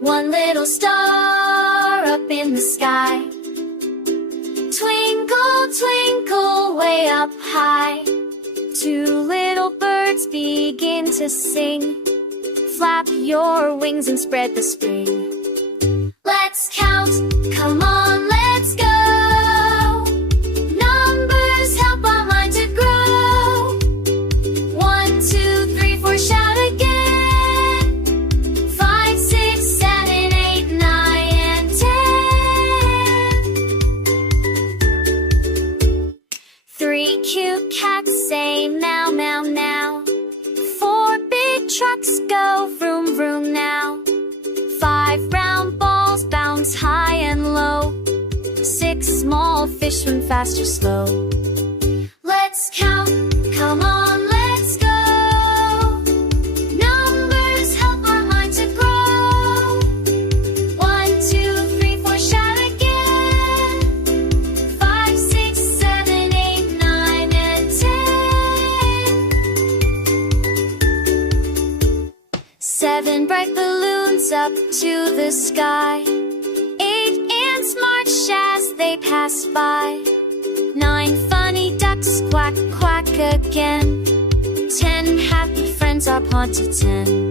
One little star up in the sky. Twinkle, twinkle, way up high. Two little birds begin to sing. Flap your wings and spread the spring. Let's count, come on, let's go. Numbers help our mind to grow. 1, 2, 3, 4, shout again. 5, 6, 7, 8, 9, and 10. 3 cute cats say meow, meow, meow. 4 big trucks go vroom, vroom now. 5 round balls bounce high and low. 6 small fish swim fast or slow. Let's count, come on, let's go. Numbers help our mind to grow. 1, 2, 3, 4, shout again. 5, 6, 7, 8, 9, and 10. 7 bright balloons up to the sky. 8 ants march as they pass by. 9 funny ducks quack, quack again. 10 happy friends are on to 10.